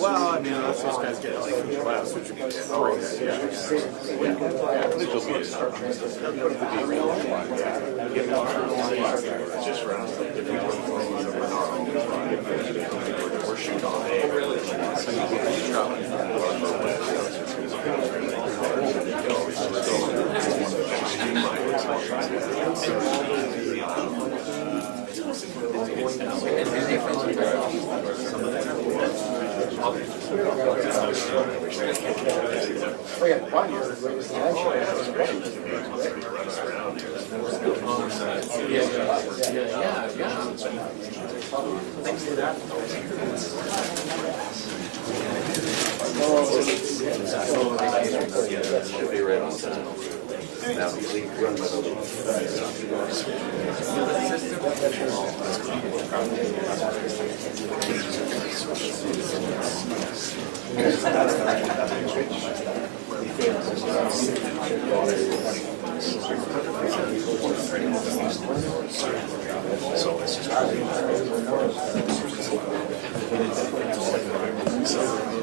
Well, I mean, unless those guys get like from class, which would be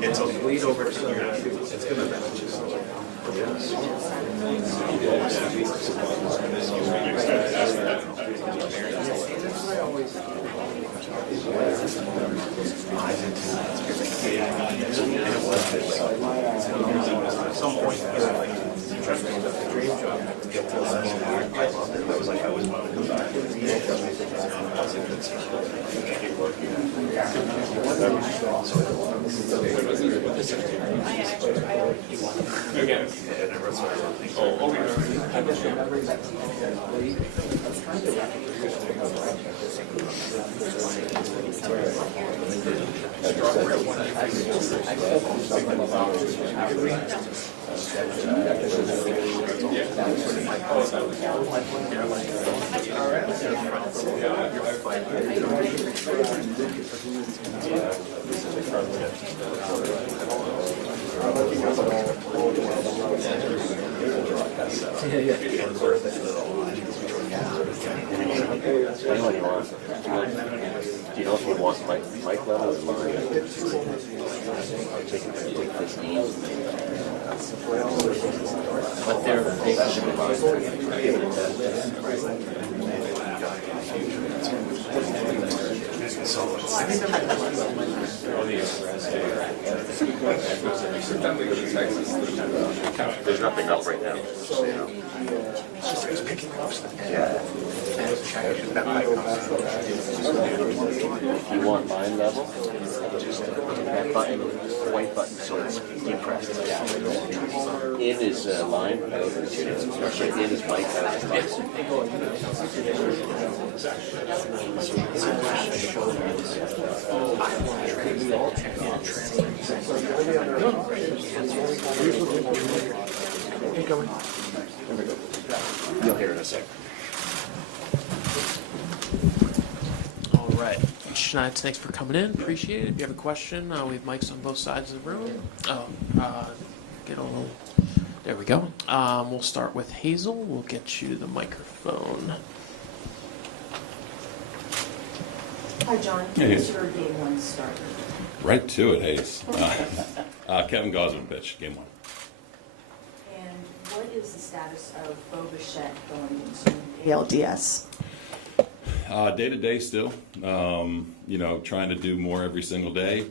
it's a bleed over to it's going to at some point, dream job. I was like, I was going to go back. Again. Do you know if you want mic level or mine? Take 15. But they're big. Give it a 10. There's nothing up right now. So, you know. It's picking up. Yeah. You want line level? That button, the white button, so it's depressed. In is line, in is mic, out is button. Keep going. There we go. You'll hear it in a sec. All right. Schneider, thanks for coming in. Appreciate it. If you have a question, we have mics on both sides of the room. Get a little. There we go. We'll start with Hazel. We'll get you the microphone. Hi, John. Hey. What's your game one start? Right to it, Hayes. Kevin Gausman pitch, game one. And what is the status of Bo Bichette going into ALDS? Day to day still, you know, trying to do more every single day,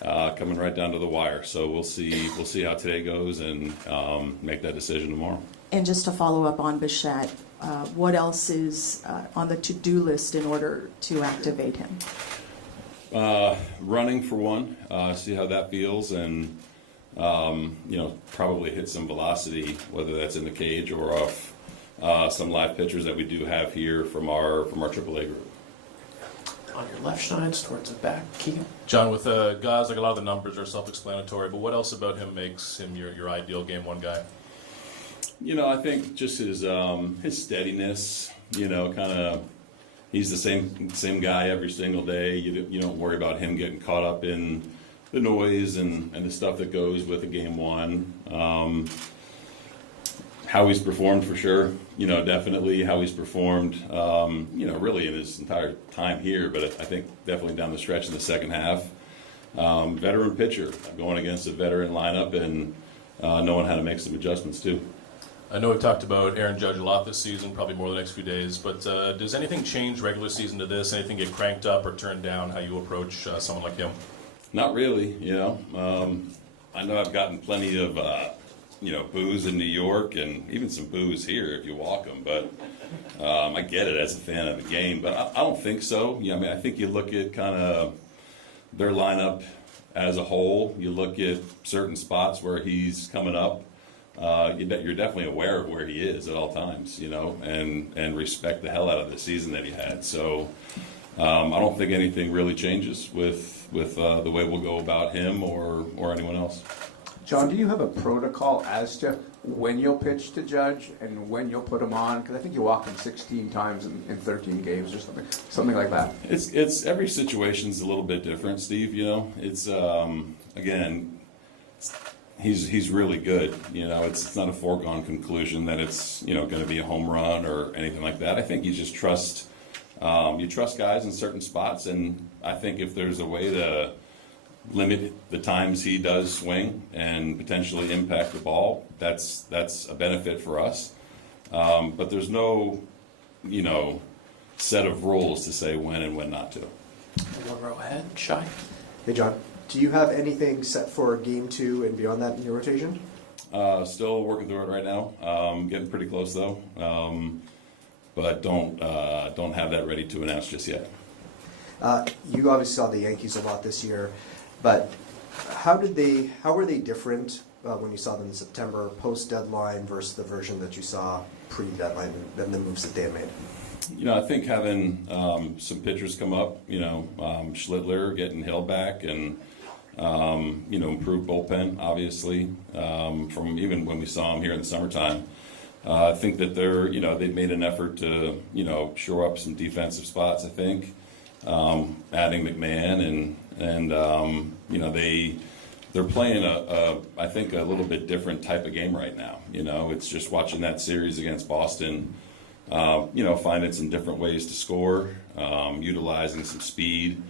coming right down to the wire. So we'll see how today goes and make that decision tomorrow. And just to follow up on Bichette, what else is on the to-do list in order to activate him? Running for one, see how that feels, and probably hit some velocity, whether that's in the cage or off some live pitchers that we do have here from our AAA group. On your left, Schneider, towards the back. Keegan? John, with guys, like a lot of the numbers are self-explanatory, but what else about him makes him your ideal game one guy? I think just his steadiness, kind of, he's the same guy every single day. You don't worry about him getting caught up in the noise and the stuff that goes with a game one. How he's performed for sure, definitely how he's performed, really in his entire time here, but I think definitely down the stretch in the second half. Veteran pitcher, going against a veteran lineup and knowing how to make some adjustments too. I know we've talked about Aaron Judge a lot this season, probably more the next few days, but does anything change regular season to this? Anything get cranked up or turned down, how you approach someone like him? Not really, I know I've gotten plenty of, boos in New York and even some boos here if you walk them, but I get it as a fan of the game, but I don't think so. I think you look at kind of their lineup as a whole, you look at certain spots where he's coming up, you're definitely aware of where he is at all times, and respect the hell out of the season that he had. So I don't think anything really changes with the way we'll go about him or anyone else. John, do you have a protocol as to when you'll pitch to Judge and when you'll put him on? Because I think you walked him 16 times in 13 games or something like that. It's every situation's a little bit different, Steve. It's again, he's really good. It's not a foregone conclusion that it's going to be a home run or anything like that. I think you just trust guys in certain spots, and I think if there's a way to limit the times he does swing and potentially impact the ball, that's a benefit for us. But there's no, set of rules to say when and when not to. One row ahead, Shy. Hey, John. Do you have anything set for Game 2 and beyond that in your rotation? Still working through it right now. Getting pretty close though, but don't have that ready to announce just yet. You obviously saw the Yankees a lot this year, but how were they different when you saw them in September, post-deadline, versus the version that you saw pre-deadline and the moves that they had made? I think having some pitchers come up, Schlittler getting held back and, improved bullpen, obviously, from even when we saw him here in the summertime. I think that they've made an effort to, shore up some defensive spots, I think. Adding McMahon and they're playing I think a little bit different type of game right now. It's just watching that series against Boston, finding some different ways to score, utilizing some speed.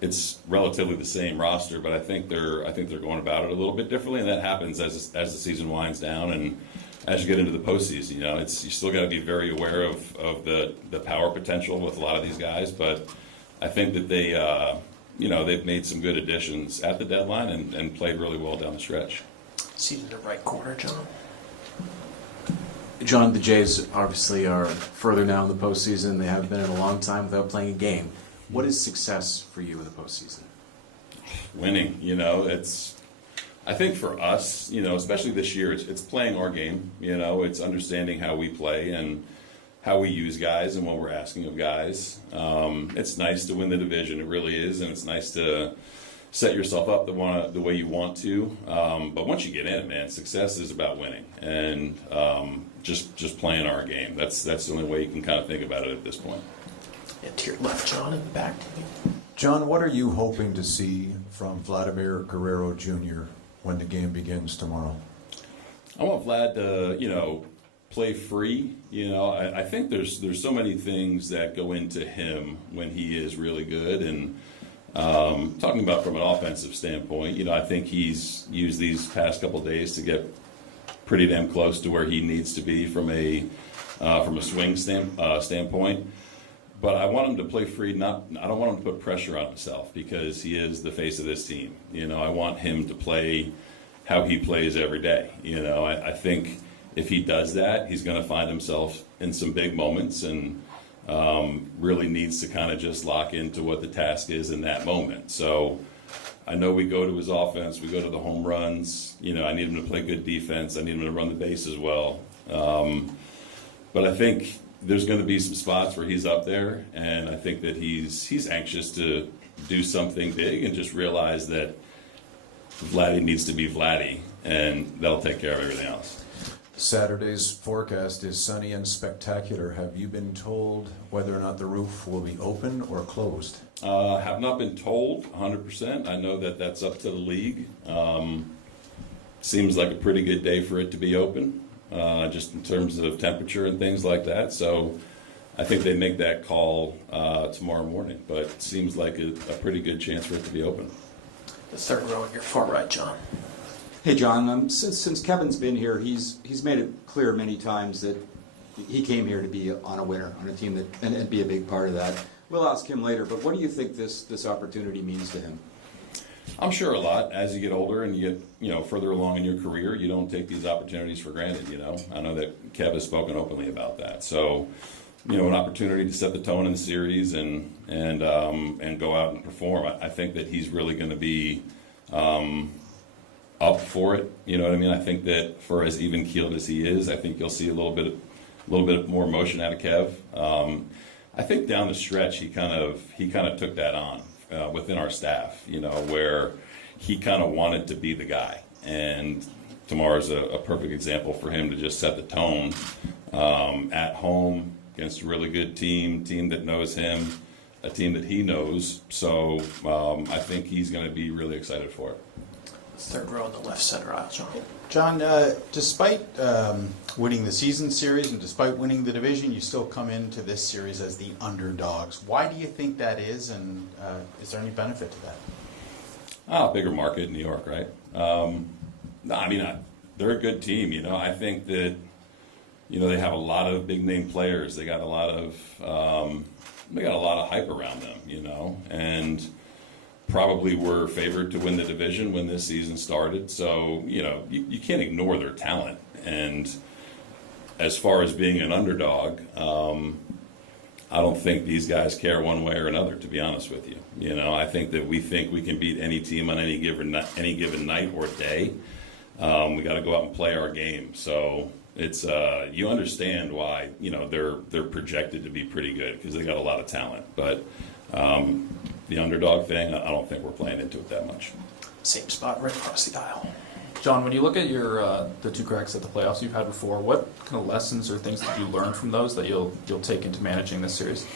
It's relatively the same roster, but I think they're going about it a little bit differently, and that happens as the season winds down and as you get into the postseason. You still got to be very aware of the power potential with a lot of these guys, but I think that they've made some good additions at the deadline and played really well down the stretch. Seat in the right corner, John. John, the Jays obviously are further now in the postseason. They haven't been in a long time without playing a game. What is success for you in the postseason? Winning, I think for us, especially this year, it's playing our game. It's understanding how we play and how we use guys and what we're asking of guys. It's nice to win the division, it really is, and it's nice to set yourself up the way you want to. But once you get in it, man, success is about winning and just playing our game. That's the only way you can kind of think about it at this point. And to your left, John, and back to you. John, what are you hoping to see from Vladimir Guerrero Jr. when the game begins tomorrow? I want Vlad to, play free. I think there's so many things that go into him when he is really good. And talking about from an offensive standpoint, I think he's used these past couple of days to get pretty damn close to where he needs to be from a swing standpoint. But I want him to play free. I don't want him to put pressure on himself because he is the face of this team. I want him to play how he plays every day. I think if he does that, he's going to find himself in some big moments, and really needs to kind of just lock into what the task is in that moment. So I know we go to his offense, we go to the home runs. You know, I need him to play good defense. I need him to run the base as well. But I think there's going to be some spots where he's up there, and I think that he's anxious to do something big and just realize that Vladdy needs to be Vladdy, and that'll take care of everything else. Saturday's forecast is sunny and spectacular. Have you been told whether or not the roof will be open or closed? Have not been told 100%. I know that that's up to the league. Seems like a pretty good day for it to be open, just in terms of temperature and things like that. So I think they make that call tomorrow morning, but it seems like a pretty good chance for it to be open. The third row on your far right, John. Hey, John. Since Kevin's been here, he's made it clear many times that he came here to be on a winner, on a team that and be a big part of that. We'll ask him later, but what do you think this opportunity means to him? I'm sure a lot. As you get older and you get further along in your career, you don't take these opportunities for granted. I know that Kev has spoken openly about that. So, an opportunity to set the tone in the series and go out and perform. I think that he's really going to be up for it. You know what I mean? I think that for as even keeled as he is, I think you'll see a little bit more emotion out of Kev. I think down the stretch he kind of took that on within our staff. Where he kind of wanted to be the guy, and tomorrow's a perfect example for him to just set the tone at home against a really good team that knows him, a team that he knows. So I think he's going to be really excited for it. Third row on the left center aisle, John. John, despite winning the season series and despite winning the division, you still come into this series as the underdogs. Why do you think that is, and is there any benefit to that? Bigger market in New York, right? No, I mean, they're a good team. I think that they have a lot of big name players. They got a lot of hype around them. And probably were favored to win the division when this season started. So, you can't ignore their talent. And as far as being an underdog, I don't think these guys care one way or another, to be honest with you. I think that we can beat any team on any given night or day. We got to go out and play our game. So it's you understand why they're projected to be pretty good because they got a lot of talent. But the underdog thing, I don't think we're playing into it that much. Same spot right across the aisle. John, when you look at your the two cracks at the playoffs you've had before, what kind of lessons or things did you learn from those that you'll take into managing this series?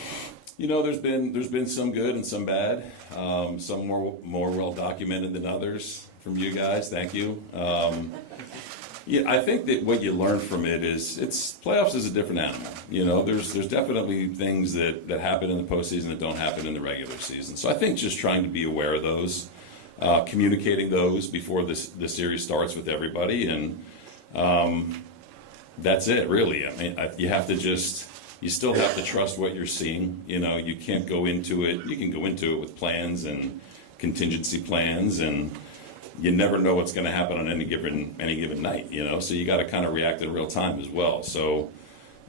There's been some good and some bad, some more well documented than others from you guys. Thank you. I think that what you learn from it is playoffs is a different animal. There's definitely things that happen in the postseason that don't happen in the regular season. So I think just trying to be aware of those, communicating those before the series starts with everybody, and that's it really. I mean, you still have to trust what you're seeing. You can't go into it. You can go into it with plans and contingency plans, and you never know what's going to happen on any given night, so you got to kind of react in real time as well. So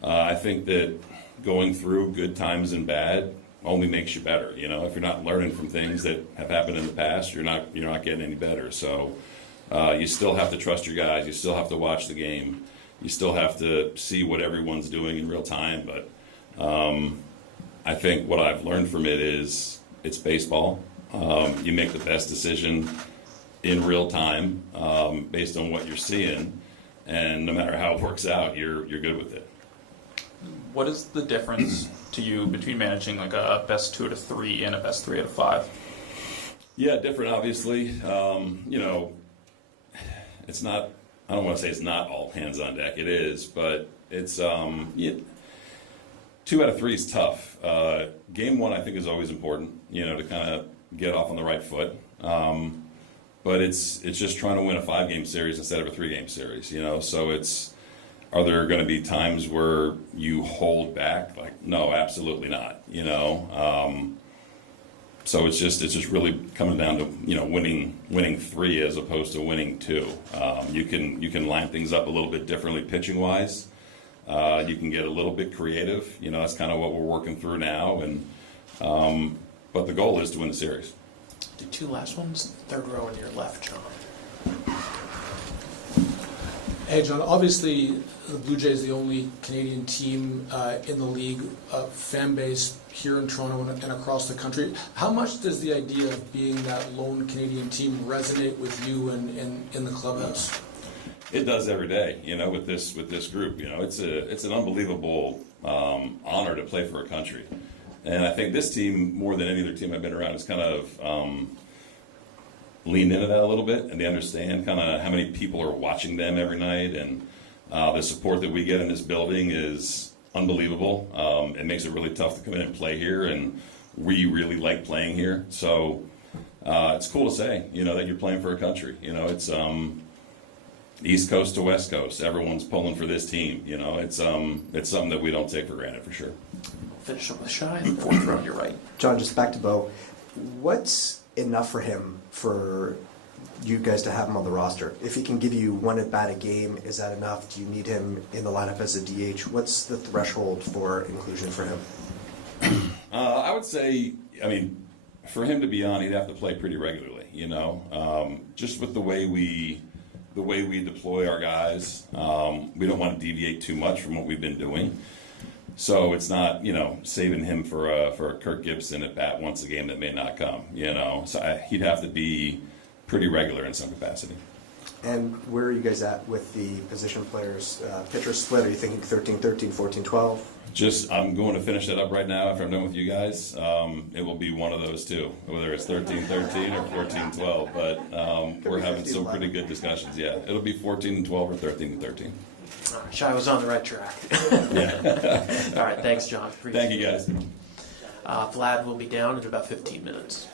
I think that going through good times and bad only makes you better. If you're not learning from things that have happened in the past, you're not getting any better. So you still have to trust your guys. You still have to watch the game. You still have to see what everyone's doing in real time. But I think what I've learned from it is it's baseball. You make the best decision in real time, based on what you're seeing, and no matter how it works out, you're good with it. What is the difference to you between managing like a best 2 out of 3 and a best 3 out of 5? Yeah, different, obviously. It's not. I don't want to say it's not all hands on deck. It is, but it's 2 out of 3 is tough. Game 1, I think, is always important. To kind of get off on the right foot. But it's just trying to win a 5-game series instead of a 3-game series, So are there going to be times where you hold back? Like, no, absolutely not, So it's just really coming down to winning 3 as opposed to winning 2. You can line things up a little bit differently pitching wise, You can get a little bit creative. You know, that's kind of what we're working through now. And but the goal is to win the series. The two last ones, third row on your left, John. Hey, John, obviously the Blue Jays are the only Canadian team in the league, fan base here in Toronto and across the country. How much does the idea of being that lone Canadian team resonate with you and in the clubhouse? It does every day, you know, with this group. You know, it's an unbelievable honor to play for a country. And I think this team, more than any other team I've been around, has kind of leaned into that a little bit, and they understand kind of how many people are watching them every night, and the support that we get in this building is unbelievable. It makes it really tough to come in and play here, and we really like playing here. So it's cool to say, you know, that you're playing for a country. You know, it's East Coast to West Coast. Everyone's pulling for this team. You know, it's something that we don't take for granted, for sure. Finish up with Shy, fourth row on your right. John, just back to Bo. What's enough for him for you guys to have him on the roster? If he can give you one at bat a game, is that enough? Do you need him in the lineup as a DH? What's the threshold for inclusion for him? I would say, I mean, for him to be on, he'd have to play pretty regularly. You know, just with the way we deploy our guys, we don't want to deviate too much from what we've been doing. So it's not, you know, saving him for a Kirk Gibson at bat once a game that may not come, you know. So he'd have to be pretty regular in some capacity. And where are you guys at with the position players? Pitcher split, are you thinking 13-13, 14-12? I'm going to finish that up right now after I'm done with you guys. It will be one of those two, whether it's 13-13 or 14-12. But we're having some pretty good discussions, yeah. It'll be 14-12 or 13-13. Shy was on the right track. Yeah. All right, thanks, John. Thank you, guys. Vlad will be down in about 15 minutes.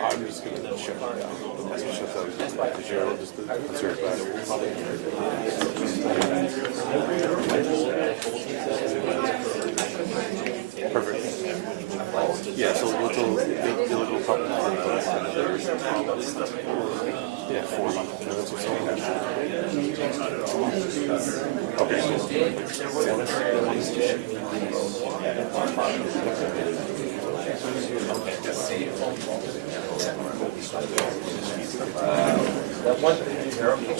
I'm just going to shut it down. That's what shut down the zero, just the concert back. Perfect. Yeah, so we'll probably yeah, 4 minutes or so. That one terrible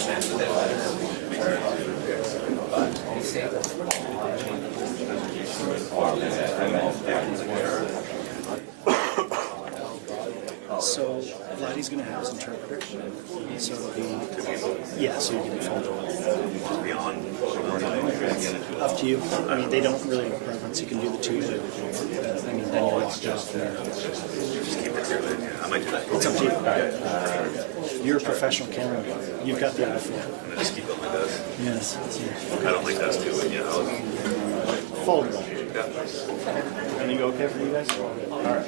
So Vladdy's going to have his interpreter. So so you can phone up to you. I mean, they don't really have a preference. You can do the two. But, I mean, then you're locked off there. Just keep it here. I might do that. It's up to you. You're a professional camera. You've got the iPhone. Just keep it like this. Yes. I don't think that's too, Foldable. Anything okay for you guys? All right.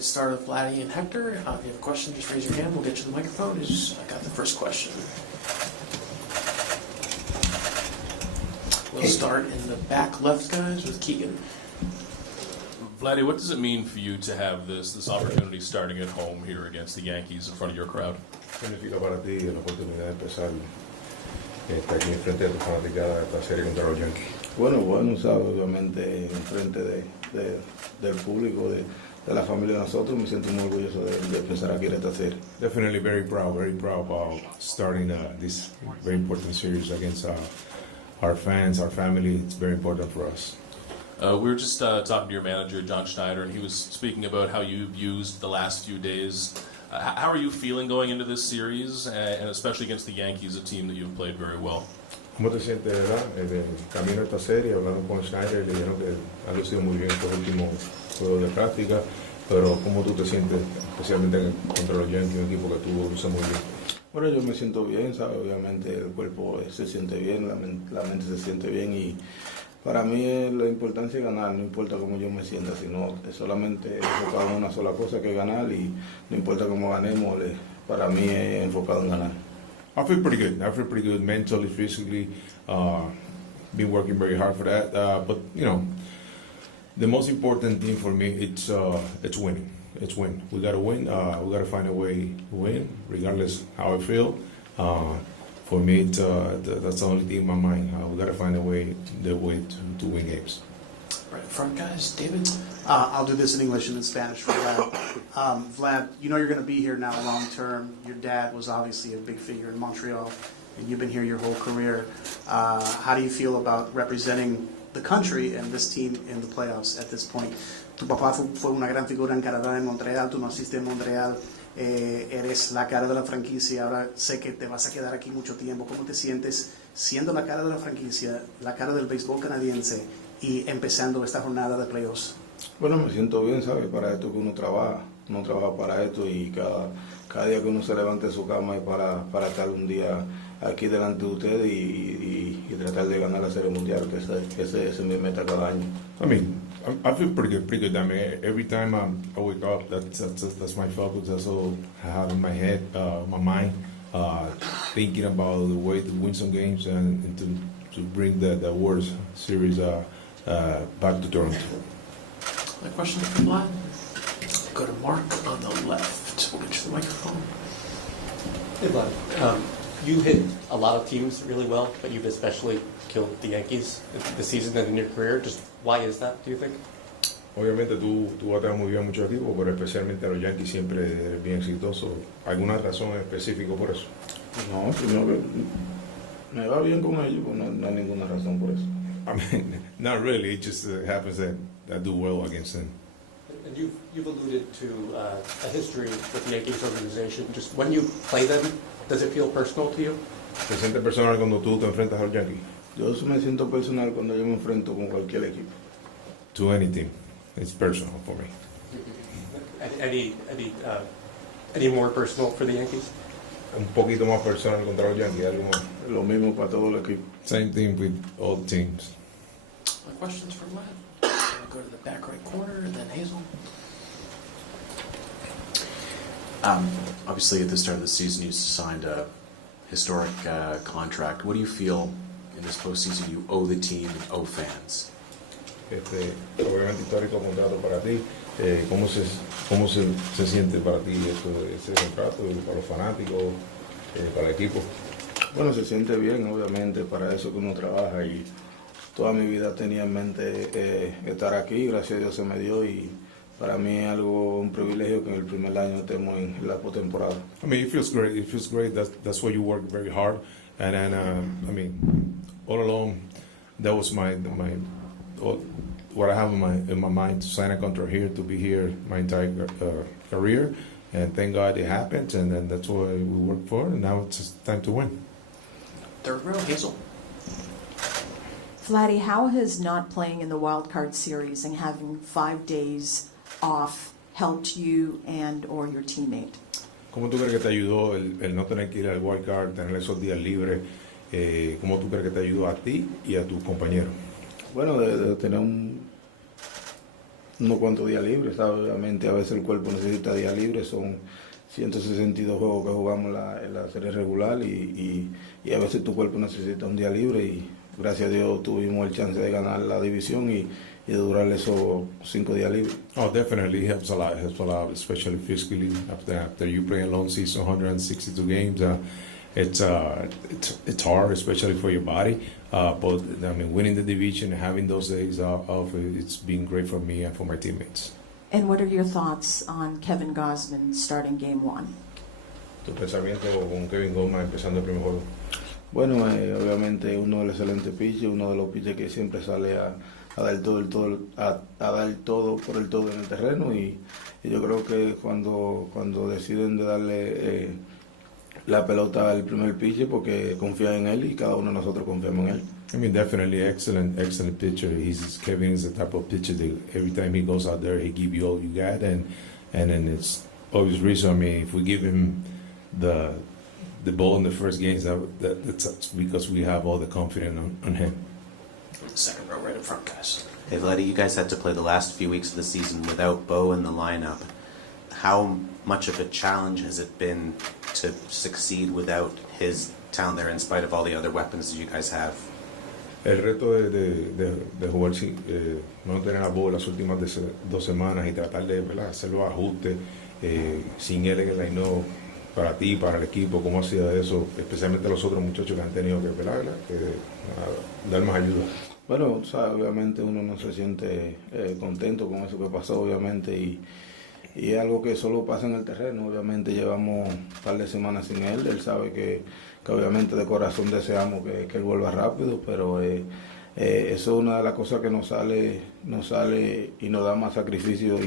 Let's start with Vladdy and Hector. If you have a question, just raise your hand. We'll get you the microphone. Who's got the first question? We'll start in the back left, guys, with Keegan. Vladdy, what does it mean for you to have this opportunity starting at home here against the Yankees in front of your crowd? Significa para ti la oportunidad de empezar aquí enfrente de tu fanaticada esta serie contra los Yankees. Bueno, sabe, obviamente, enfrente del público, de la familia de nosotros, me siento muy orgulloso de empezar aquí en esta serie. Definitely very proud about starting this very important series against our fans, our family. It's very important for us. We were just talking to your manager, John Schneider, and he was speaking about how you've used the last few days. How are you feeling going into this series, and especially against the Yankees, a team that you've played very well? ¿Cómo te sientes, verdad? El camino a esta serie, hablando con Schneider, le dijeron que ha lucido muy bien estos últimos juegos de práctica, pero ¿cómo tú te sientes, especialmente contra los Yankees, un equipo que tú luces muy bien? Bueno, yo me siento bien, ¿sabes? Obviamente el cuerpo se siente bien, la mente se siente bien y para mí la importancia es ganar, no importa cómo yo me sienta, sino solamente enfocado en una sola cosa que ganar y no importa cómo ganemos, para mí es enfocado en ganar. I feel pretty good. I feel pretty good mentally, physically. Been working very hard for that. But you know, the most important thing for me it's winning. It's win. We gotta win. We gotta find a way to win, regardless how I feel. For me, that's the only thing in my mind. We gotta find a way to win games. Right in front, guys. David? I'll do this in English and in Spanish for Vlad. Vlad, you know you're going to be here now long term. Your dad was obviously a big figure in Montreal, and you've been here your whole career. How do you feel about representing the country and this team in the playoffs at this point? Tu papá fue una gran figura en Canadá, en Montreal. Tú naciste en Montreal. Eres la cara de la franquicia. Ahora sé que te vas a quedar aquí mucho tiempo. ¿Cómo te sientes siendo la cara de la franquicia, la cara del béisbol canadiense y empezando esta jornada de playoffs? Bueno, me siento bien, ¿sabes? Para esto que uno trabaja para esto y cada día que uno se levante de su cama es para estar un día aquí delante de ustedes y tratar de ganar la Serie Mundial, que ese es mi meta cada año. I mean, I feel pretty good. I mean, every time I wake up, that's my focus. That's all I have in my head, my mind, thinking about the way to win some games and to bring the World Series back to Toronto. My question for Vlad. Go to Mark on the left. We'll get you the microphone. Hey, Vlad. You hit a lot of teams really well, but you've especially killed the Yankees this season and in your career. Just why is that, do you think? Obviamente tú bateas muy bien muchos equipos, pero especialmente a los Yankees siempre eres bien exitoso. ¿Alguna razón específica por eso? No, primero que me va bien con ellos, pues no hay ninguna razón por eso. I mean, not really. It just happens that I do well against them. And you've alluded to a history with the Yankees organization. Just when you play them, does it feel personal to you? ¿Te sientes personal cuando tú te enfrentas a los Yankees? Yo me siento personal cuando yo me enfrento con cualquier equipo. To any team. It's personal for me. Any more personal for the Yankees? Un poquito más personal contra los Yankees, algo más. Lo mismo para todo el equipo. Same thing with all teams. My questions for Vlad. I'll go to the back right corner, and then Hazel. Obviously, at the start of the season, you signed a historic contract. What do you feel in this postseason you owe the team and owe fans? Obviamente histórico contrato para ti. ¿Cómo se siente para ti ese contrato, para los fanáticos, para el equipo? Bueno, se siente bien, obviamente, para eso que uno trabaja y toda mi vida tenía en mente estar aquí, gracias a Dios se me dio y para mí es un privilegio que en el primer año estemos en la postemporada. I mean, it feels great. It feels great. That's why you work very hard. And then, I mean, all along, that was what I have in my mind to sign a contract here, to be here my entire career. And thank God it happened. And then that's what we worked for. And now it's just time to win. Third row, Hazel. Vladdy, how has not playing in the wild card series and having 5 days off helped you and or your teammate? ¿Cómo tú crees que te ayudó el no tener que ir al wild card, tener esos días libres? ¿Cómo tú crees que te ayudó a ti y a tus compañeros? Bueno, de tener unos cuantos días libres, ¿sabes? Obviamente a veces el cuerpo necesita días libres, son 162 juegos que jugamos en la serie regular y a veces tu cuerpo necesita un día libre y gracias a Dios tuvimos el chance de ganar la división y de durar esos 5 días libres. Oh, definitely helps a lot, especially physically. After you play a long season, 162 games, it's hard, especially for your body. But I mean, winning the division, having those days off, it's been great for me and for my teammates. And what are your thoughts on Kevin Gausman starting game 1? Tu pensamiento con Kevin Gausman empezando el primer juego. Bueno, obviamente uno de los excelentes pitchers, uno de los pitchers que siempre sale a dar todo, a dar todo por el todo en el terreno y yo creo que cuando deciden de darle la pelota al primer pitcher porque confían en él y cada uno de nosotros confiamos en él. I mean, definitely excellent pitcher. Kevin is the type of pitcher that every time he goes out there, he give you all you got, and then it's always reason. I mean, if we give him the ball in the first games, that's because we have all the confidence on him. Second row right in front, guys. Hey, Vladdy, you guys had to play the last few weeks of the season without Bo in the lineup. How much of a challenge has it been to succeed without his talent there in spite of all the other weapons that you guys have? El reto de jugar sin no tener a Bo las últimas 2 semanas y tratar de, ¿verdad?, hacer los ajustes sin él en el line-up para ti, para el equipo, ¿cómo ha sido eso? Especialmente los otros muchachos que han tenido que, ¿verdad?, dar más ayuda. Bueno, ¿sabes? Obviamente uno no se siente contento con eso que pasó, obviamente, y es algo que solo pasa en el terreno. Obviamente llevamos un par de semanas sin él. Él sabe que obviamente de corazón deseamos que él vuelva rápido, pero eso es una de las cosas que nos sale y nos da más sacrificio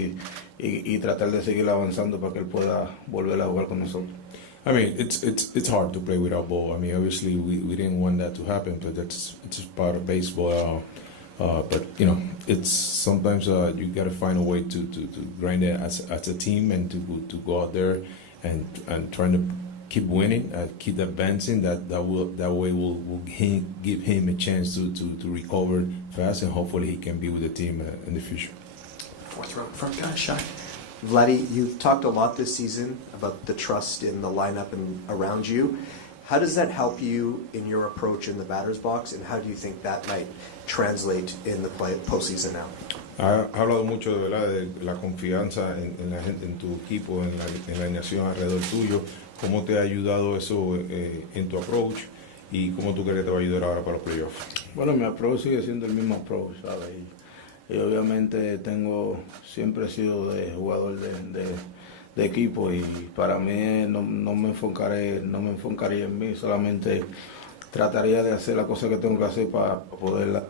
y tratar de seguir avanzando para que él pueda volver a jugar con nosotros. I mean, it's hard to play without Bo. I mean, obviously we didn't want that to happen, but it's just part of baseball. But you know, it's sometimes you got to find a way to grind it as a team and to go out there and trying to keep winning, keep advancing. That way will give him a chance to recover fast and hopefully he can be with the team in the future. Fourth row in front, guys. Shy. Vladdy, you've talked a lot this season about the trust in the lineup and around you. How does that help you in your approach in the batter's box, and how do you think that might translate in the postseason now? Ha hablado mucho de, ¿verdad?, de la confianza en la gente, en tu equipo, en la alineación alrededor tuyo. ¿Cómo te ha ayudado eso en tu approach y cómo tú crees que te va a ayudar ahora para los playoffs? Bueno, mi approach sigue siendo el mismo approach, ¿sabes? Y obviamente siempre he sido de jugador de equipo y para mí no me enfocaría en mí, solamente trataría de hacer las cosas que tengo que hacer para poder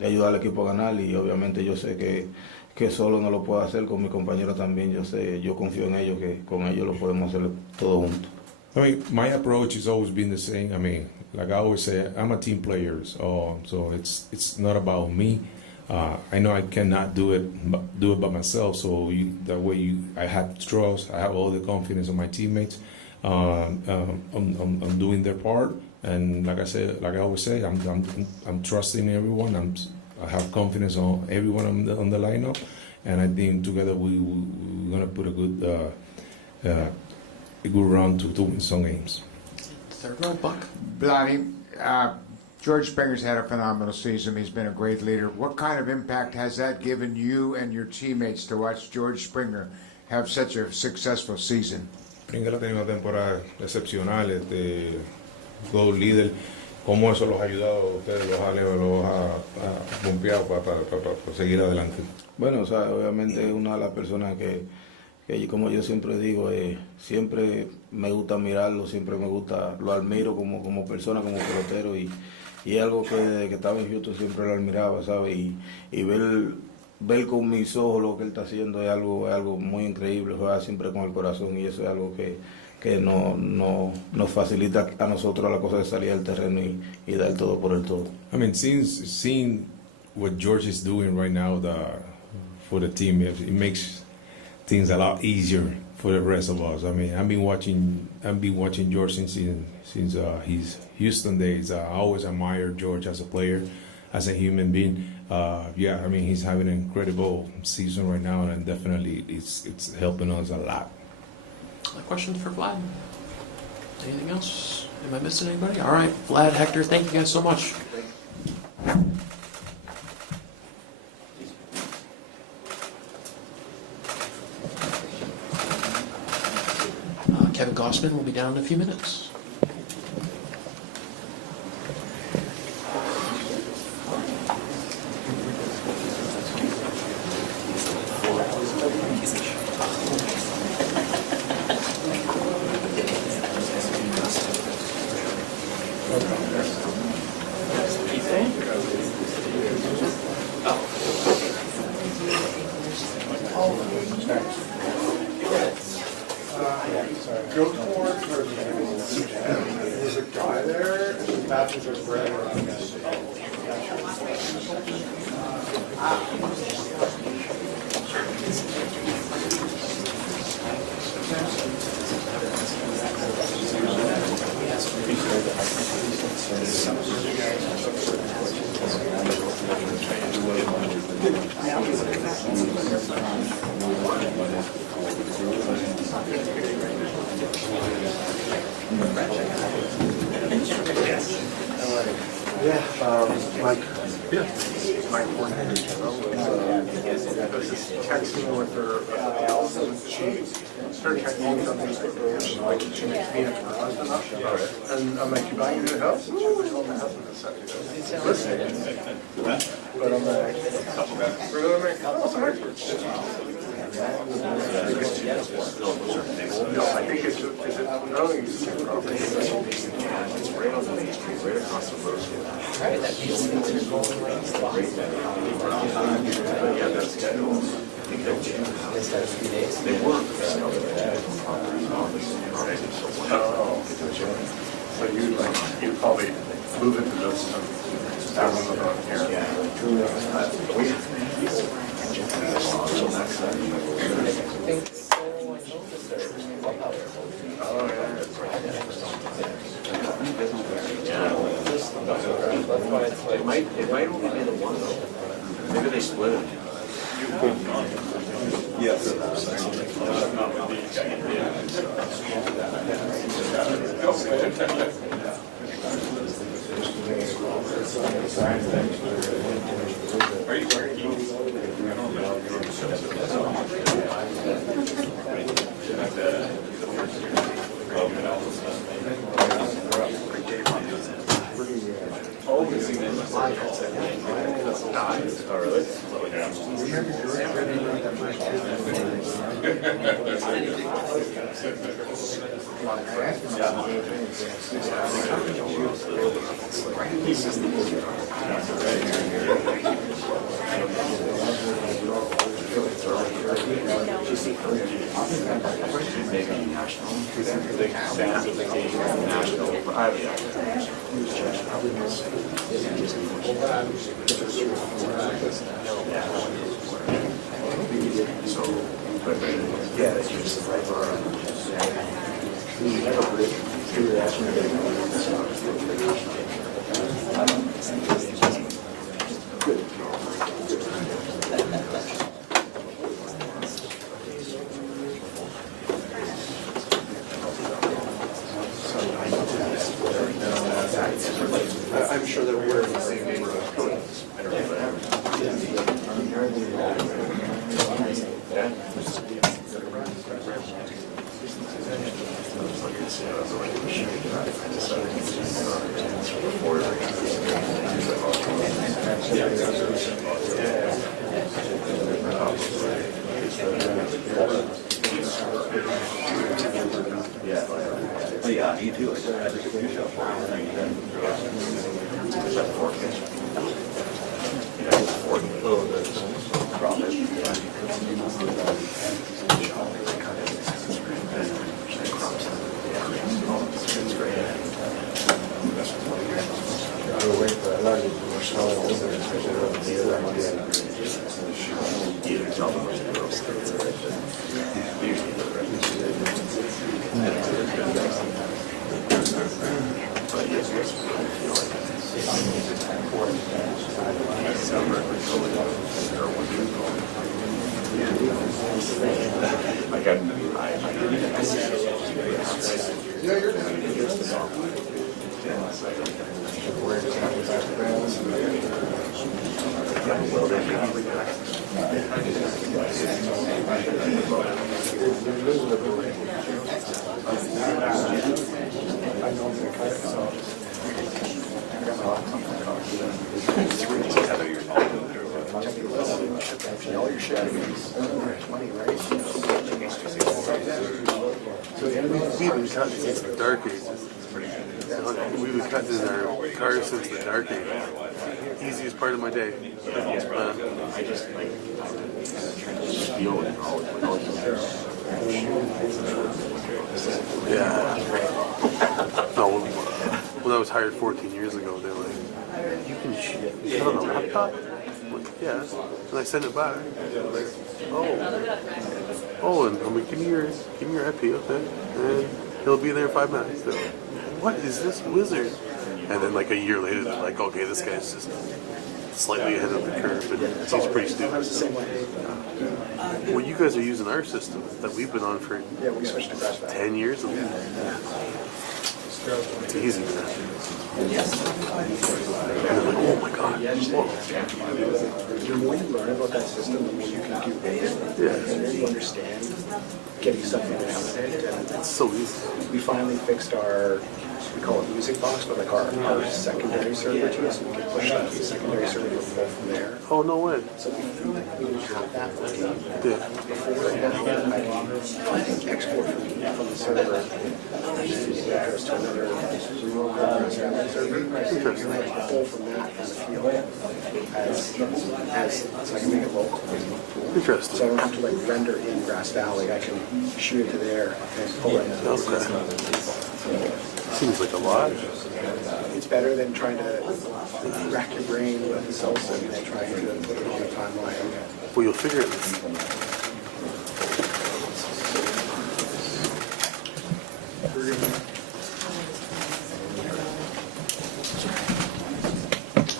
ayudar al equipo a ganar y obviamente yo sé que solo no lo puedo hacer, con mis compañeros también, yo confío en ellos, que con ellos lo podemos hacer todo juntos. I mean, my approach has always been the same. I mean, like I always say, I'm a team player, so it's not about me. I know I cannot do it by myself, so that way I have trust. I have all the confidence in my teammates on doing their part, and like I always say, I'm trusting everyone. I have confidence on everyone on the lineup, and I think together we're gonna put a good round to win some games. Third row, Buck. Vladdy, George Springer's had a phenomenal season. He's been a great leader. What kind of impact has that given you and your teammates to watch George Springer have such a successful season? Springer ha tenido una temporada excepcional, goal líder. ¿Cómo eso los ha ayudado a ustedes, los ha bombeado para seguir adelante? Bueno, o sea, obviamente es una de las personas que como yo siempre digo, siempre me gusta mirarlo, siempre lo admiro como persona, como pelotero y es algo que desde que estaba en Houston siempre lo admiraba, ¿sabes? Y ver con mis ojos lo que él está haciendo es algo muy increíble, juega siempre con el corazón y eso es algo que nos facilita a nosotros la cosa de salir al terreno y dar todo por el todo. I mean, seeing what George is doing right now for the team, it makes things a lot easier for the rest of us. I mean, I've been watching George since his Houston days. I always admired George as a player. as a human being. Yeah, I mean, he's having an incredible season right now, and definitely it's helping us a lot. Questions for Vlad? Anything else? Am I missing anybody? All right, Vlad, Hector, thank you guys so much. Kevin Gausman will be down in a few minutes. Go towards where there's a guy there, and the bathrooms are right around this. Mike. Yeah. Mike coordinator general was just texting with her else, and she started texting something, like she makes me and her husband up. And I'm like, you buying a new house? And she's like, oh, my husband is such a listen. But I'm like, oh, sorry. No, I think it's not only it's right on the main street, right across the road. Right, that means yeah, that's scheduled. I think they'll be instead of 3 days. They work. So you probably move into this down on the road here. Yeah. It might only be the one though. Maybe they split it. Yes. Are you wearing I'm sure that we're in the same neighborhood. Yeah, you do. It's the dark ages. We've been cutting in our cars since the dark ages. Easiest part of my day. I just feel it all. Yeah. No, when I was hired 14 years ago, they were like, you can shit on a laptop? I'm like, yeah. And I sent it back. Like, oh, and I'm like, give me your IP, okay? And he'll be there in 5 minutes. Like, what is this wizard? And then like a year later, they're like, okay, this guy's just slightly ahead of the curve, and he's pretty stupid. So, well, you guys are using our system that we've been on for 10 years. It's easy, man. And they're like, oh my god. Whoa. The more you learn about that system, the more you can do with it. Yeah. The more you understand getting stuff from the outside. And it's so easy. We finally fixed our, we call it music box, but like our secondary server to us, we can push that to the secondary server and pull from there. Oh, no way. So we didn't have that working. Yeah. Before I can export from the server and then that goes to another remote server. And I can pull from that from the field so I can make it local. Interesting. So I don't have to like render in Grass Valley. I can shoot it to there and pull it. Okay. Seems like a lot. It's better than trying to rack your brain with the salsa and trying to put it on a timeline. Well, you'll figure it.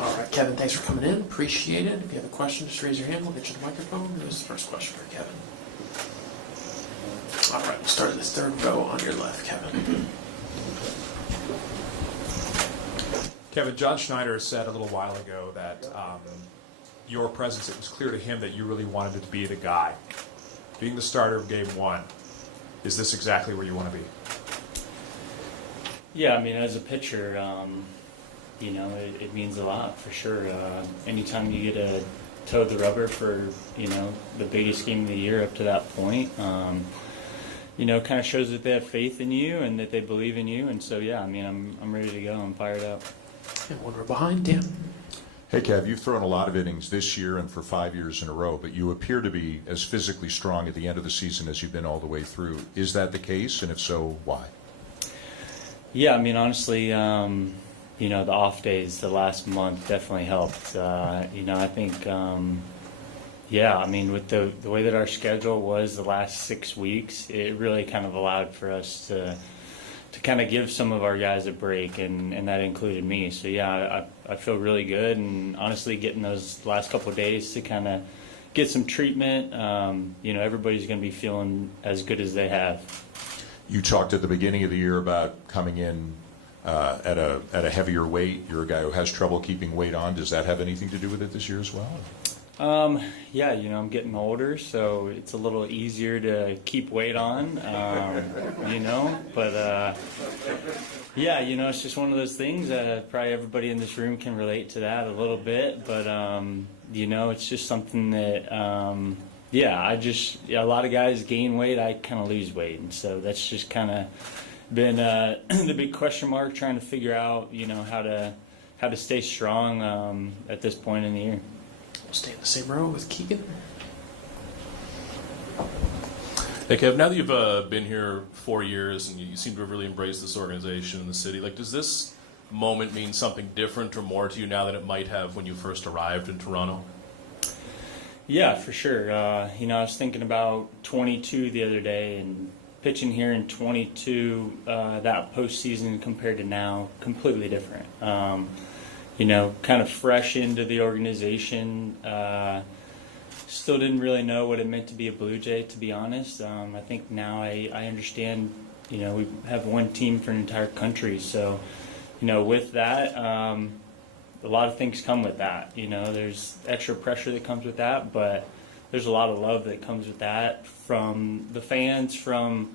All right, Kevin, thanks for coming in. Appreciate it. If you have a question, just raise your hand. We'll get you the microphone. Here's the first question for Kevin. All right, we'll start this third row on your left, Kevin. Kevin, John Schneider said a little while ago that your presence, it was clear to him that you really wanted to be the guy. Being the starter of Game 1, is this exactly where you want to be? Yeah, I mean, as a pitcher, you know, it means a lot for sure. Anytime you get to toe the rubber for, you know, the biggest game of the year up to that point, you know, kind of shows that they have faith in you and that they believe in you. And so, yeah, I mean, I'm ready to go. I'm fired up. And one row behind, Dan. Hey, Kev, you've thrown a lot of innings this year and for 5 years in a row, but you appear to be as physically strong at the end of the season as you've been all the way through. Is that the case? And if so, why? Yeah, I mean, honestly, you know, the off days, the last month definitely helped. You know, I think, yeah, I mean, with the way that our schedule was the last 6 weeks, it really kind of allowed for us to kind of give some of our guys a break, and that included me. So, yeah, I feel really good, and honestly, getting those last couple of days to kind of get some treatment, you know, everybody's going to be feeling as good as they have. You talked at the beginning of the year about coming in at a heavier weight. You're a guy who has trouble keeping weight on. Does that have anything to do with it this year as well? Yeah, you know, I'm getting older, so it's a little easier to keep weight on, you know, but, yeah, you know, it's just one of those things that probably everybody in this room can relate to that a little bit, but, you know, it's just something that, yeah, a lot of guys gain weight, I kind of lose weight, and so that's just kind of been the big question mark, trying to figure out, you know, how to stay strong at this point in the year. We'll stay in the same row with Keegan. Hey, Kev, now that you've been here 4 years and you seem to have really embraced this organization in the city, like, does this moment mean something different or more to you now than it might have when you first arrived in Toronto? Yeah, for sure. You know, I was thinking about 22 the other day, and pitching here in 22, that postseason compared to now, completely different. You know, kind of fresh into the organization. Still didn't really know what it meant to be a Blue Jay, to be honest. I think now I understand, you know, we have one team for an entire country. So, you know, with that, a lot of things come with that. You know, there's extra pressure that comes with that, but there's a lot of love that comes with that from the fans, from,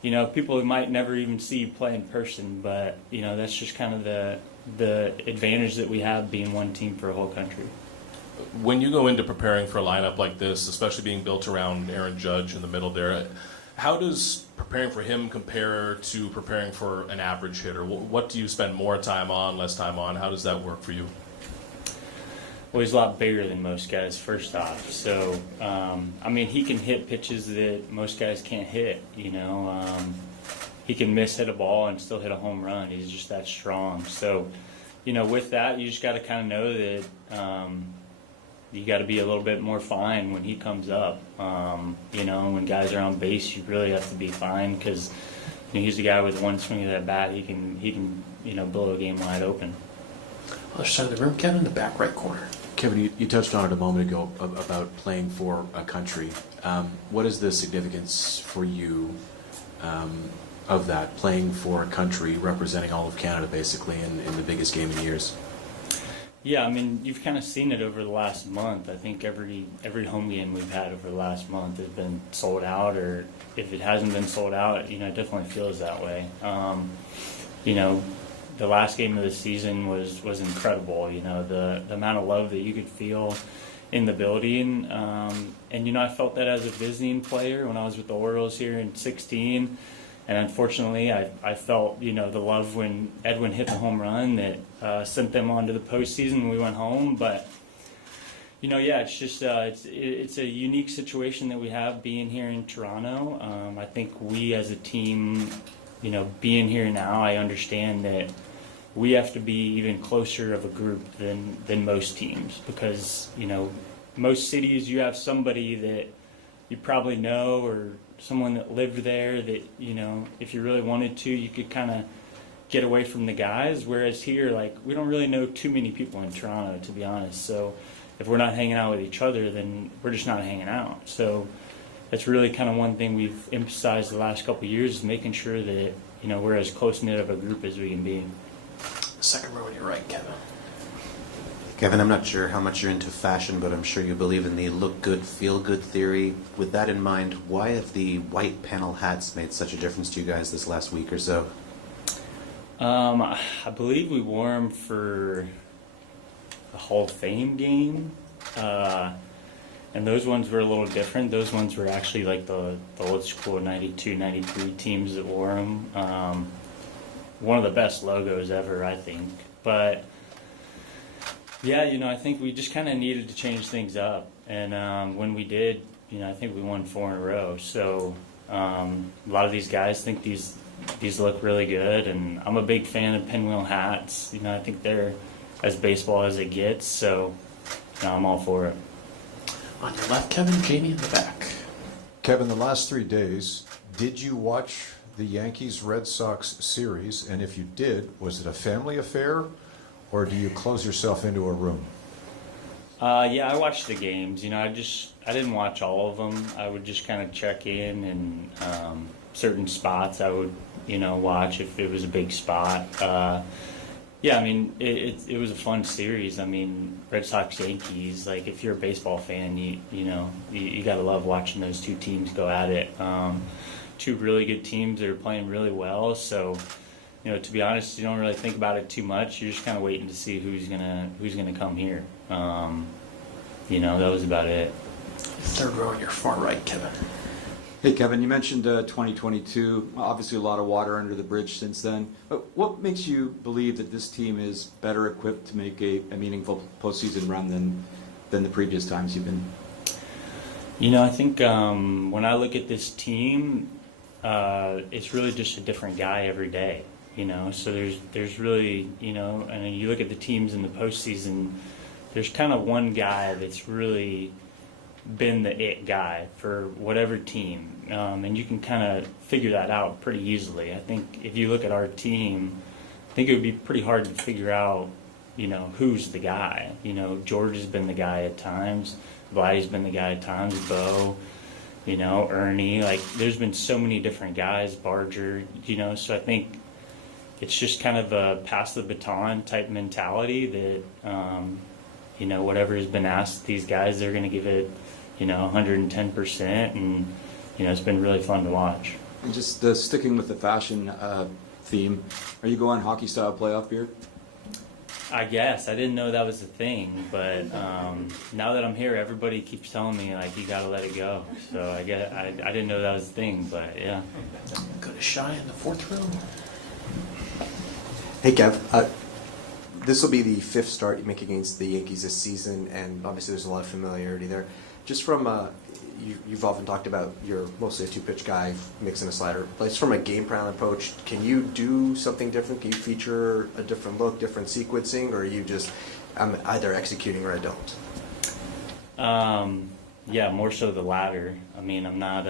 you know, people who might never even see you play in person. But, you know, that's just kind of the advantage that we have being one team for a whole country. When you go into preparing for a lineup like this, especially being built around Aaron Judge in the middle there, how does preparing for him compare to preparing for an average hitter? What do you spend more time on, less time on? How does that work for you? Well, he's a lot bigger than most guys, first off. So, I mean, he can hit pitches that most guys can't hit, you know. He can hit a ball and still hit a home run. He's just that strong. So, you know, with that, you just got to kind of know that you got to be a little bit more fine when he comes up. You know, when guys are on base, you really have to be fine because, you know, he's a guy with one swing of that bat. He can you know, blow a game wide open. Other side of the room, Kevin, the back right corner. Kevin, you touched on it a moment ago about playing for a country. What is the significance for you of that, playing for a country, representing all of Canada basically in the biggest game in years? Yeah, I mean, you've kind of seen it over the last month. I think every home game we've had over the last month has been sold out, or if it hasn't been sold out, you know, it definitely feels that way. You know, the last game of the season was incredible. You know, the amount of love that you could feel in the building. And, you know, I felt that as a visiting player when I was with the Orioles here in 16. And unfortunately, I felt, you know, the love when Edwin hit the home run that sent them on to the postseason when we went home. But, you know, yeah, it's just it's a unique situation that we have being here in Toronto. I think we as a team, you know, being here now, I understand that we have to be even closer of a group than most teams because, you know, most cities you have somebody that you probably know or someone that lived there that, you know, if you really wanted to, you could kind of get away from the guys. Whereas here, like, we don't really know too many people in Toronto, to be honest. So if we're not hanging out with each other, then we're just not hanging out. So that's really kind of one thing we've emphasized the last couple of years is making sure that, you know, we're as close-knit of a group as we can be. Second row on your right, Kevin. Kevin, I'm not sure how much you're into fashion, but I'm sure you believe in the look good, feel good theory. With that in mind, why have the white panel hats made such a difference to you guys this last week or so? I believe we wore them for the Hall of Fame game. And those ones were a little different. Those ones were actually like the old school 92, 93 teams that wore them. One of the best logos ever, I think. But yeah, you know, I think we just kind of needed to change things up. And when we did, you know, I think we won 4 in a row. So a lot of these guys think these look really good. And I'm a big fan of pinwheel hats. You know, I think they're as baseball as it gets. So you know, I'm all for it. On your left, Kevin, Jamie in the back. Kevin, the last 3 days, did you watch the Yankees-Red Sox series? And if you did, was it a family affair, or do you close yourself into a room? Yeah, I watched the games. You know, I didn't watch all of them. I would just kind of check in and certain spots I would, you know, watch if it was a big spot. Yeah, I mean, it was a fun series. I mean, Red Sox, Yankees, like if you're a baseball fan, you know, you got to love watching those two teams go at it. Two really good teams that are playing really well. So, you know, to be honest, you don't really think about it too much. You're just kind of waiting to see who's gonna come here. You know, that was about it. Third row on your far right, Kevin. Hey, Kevin, you mentioned 2022. Obviously, a lot of water under the bridge since then. But what makes you believe that this team is better equipped to make a meaningful postseason run than the previous times you've been? You know, I think when I look at this team, it's really just a different guy every day. You know, so there's really, you know, and then you look at the teams in the postseason, there's kind of one guy that's really been the it guy for whatever team, and you can kind of figure that out pretty easily. I think if you look at our team, I think it would be pretty hard to figure out, who's the guy. George has been the guy at times, Vladdy's been the guy at times, Bo, Ernie. Like, there's been so many different guys, Barger, so I think it's just kind of a pass the baton type mentality that, whatever has been asked these guys, they're going to give it, 110%, and, it's been really fun to watch. And just sticking with the fashion theme, are you going hockey style playoff beard? I guess. I didn't know that was a thing, but now that I'm here, everybody keeps telling me, like, you got to let it go. So I didn't know that was a thing, but yeah. Go to Shy in the fourth row. Hey, Kev. This will be the 5th start you make against the Yankees this season, and obviously there's a lot of familiarity there. Just from, you've often talked about you're mostly a 2-pitch guy, mixing a slider. But just from a game plan approach, can you do something different? Can you feature a different look, different sequencing, or are you just either executing or I don't? Yeah, more so the latter. I mean, I'm not.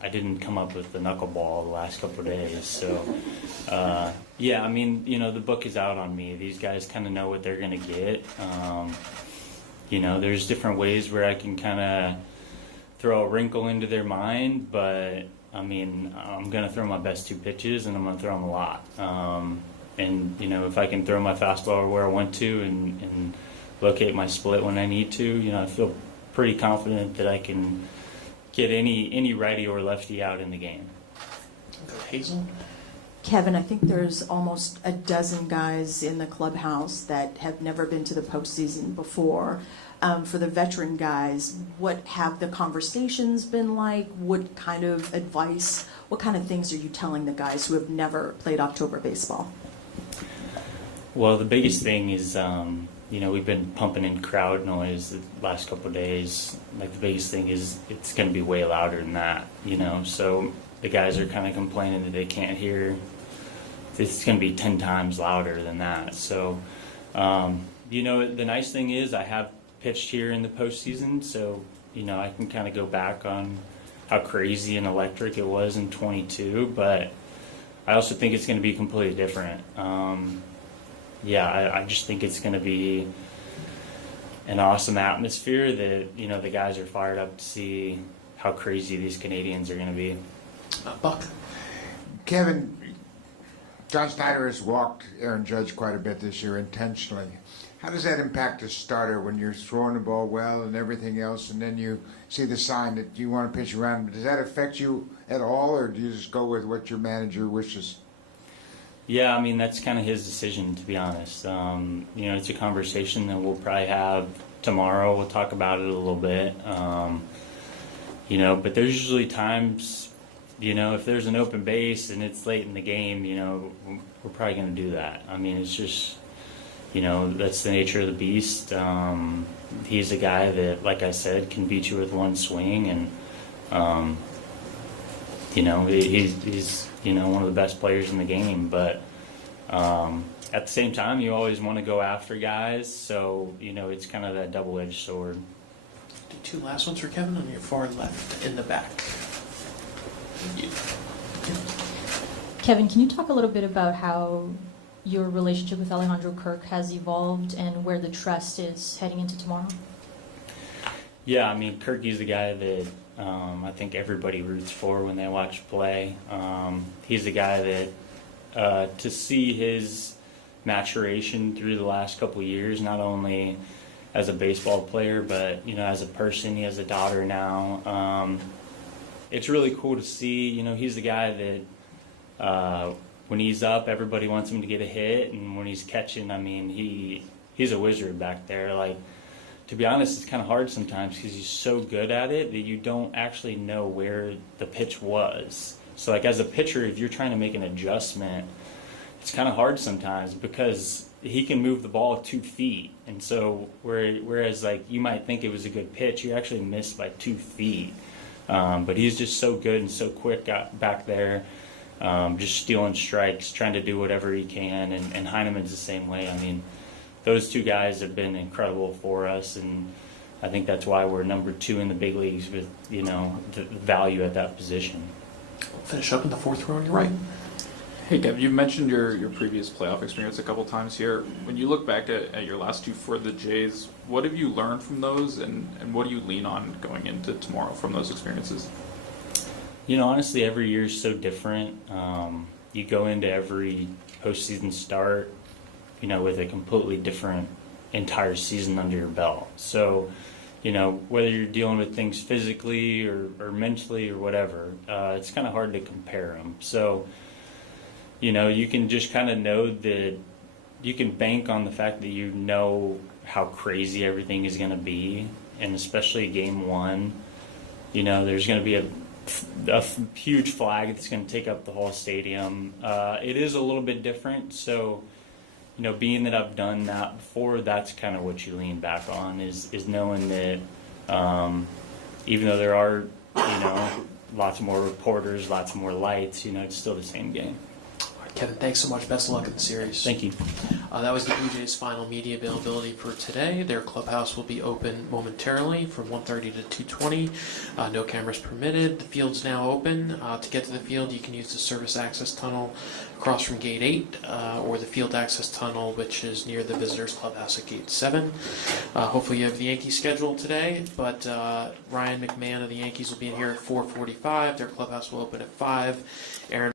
I didn't come up with the knuckleball the last couple of days, so. Yeah, I mean, the book is out on me. These guys kind of know what they're going to get. There's different ways where I can kind of throw a wrinkle into their mind, but I mean, I'm going to throw my best 2 pitches, and I'm going to throw them a lot. And if I can throw my fastball where I want to and locate my split when I need to, I feel pretty confident that I can get any righty or lefty out in the game. Hazel? Kevin, I think there's almost a dozen guys in the clubhouse that have never been to the postseason before. For the veteran guys, what have the conversations been like? What kind of advice, what kind of things are you telling the guys who have never played October baseball? Well, the biggest thing is, we've been pumping in crowd noise the last couple of days. Like, the biggest thing is it's going to be way louder than that, So the guys are kind of complaining that they can't hear. It's going to be 10 times louder than that. So, the nice thing is I have pitched here in the postseason, so, I can kind of go back on how crazy and electric it was in 22, but I also think it's going to be completely different. I just think it's going to be an awesome atmosphere that, the guys are fired up to see how crazy these Canadians are going to be. Buck. Kevin, John Schneider has walked Aaron Judge quite a bit this year intentionally. How does that impact a starter when you're throwing the ball well and everything else, and then you see the sign that you want to pitch around? Does that affect you at all, or do you just go with what your manager wishes? Yeah, I mean, that's kind of his decision, to be honest. It's a conversation that we'll probably have tomorrow. We'll talk about it a little bit. But there's usually times, if there's an open base and it's late in the game, we're probably going to do that. I mean, it's just, that's the nature of the beast. He's a guy that, like I said, can beat you with one swing, and, he's one of the best players in the game. But at the same time, you always want to go after guys, so, it's kind of that double-edged sword. Do 2 last ones for Kevin on your far left in the back. Kevin, can you talk a little bit about how your relationship with Alejandro Kirk has evolved and where the trust is heading into tomorrow? Yeah, I mean, Kirky's the guy that I think everybody roots for when they watch play. He's a guy that to see his maturation through the last couple of years, not only as a baseball player, but as a person. He has a daughter now. It's really cool to see. He's the guy that when he's up, everybody wants him to get a hit, and when he's catching, I mean, he's a wizard back there. Like, to be honest, it's kind of hard sometimes because he's so good at it that you don't actually know where the pitch was. So, like, as a pitcher, if you're trying to make an adjustment, it's kind of hard sometimes because he can move the ball 2 feet. And so, whereas, like, you might think it was a good pitch, you actually missed by 2 feet. But he's just so good and so quick back there, just stealing strikes, trying to do whatever he can. And Heineman's the same way. I mean, those 2 guys have been incredible for us. And, I think that's why we're number 2 in the big leagues with, you know, the value at that position. Finish up in the 4th row on your right. Hey, Kevin, you mentioned your previous playoff experience a couple times here. When you look back at your last 2 for the Jays, what have you learned from those, and what do you lean on going into tomorrow from those experiences? You know, honestly, every year is so different. You go into every postseason start, you know, with a completely different entire season under your belt. So, you know, whether you're dealing with things physically or mentally or whatever, it's kind of hard to compare them. So, you know, you can just kind of know that you can bank on the fact that you know how crazy everything is going to be, and especially game 1, you know, there's going to be a huge flag that's going to take up the whole stadium. It is a little bit different, so, you know, being that I've done that before, that's kind of what you lean back on, is knowing that even though there are, you know, lots more reporters, lots more lights, you know, it's still the same game. Kevin, thanks so much. Best of luck in the series. Thank you. That was the Blue Jays' final media availability for today. Their clubhouse will be open momentarily from 1:30 to 2:20. No cameras permitted. The field's now open. To get to the field, you can use the service access tunnel across from Gate 8 or the field access tunnel, which is near the visitors' clubhouse at Gate 7. Hopefully you have the Yankees schedule today, but Ryan McMahon of the Yankees will be in here at 4:45. Their clubhouse will open at 5. Aaron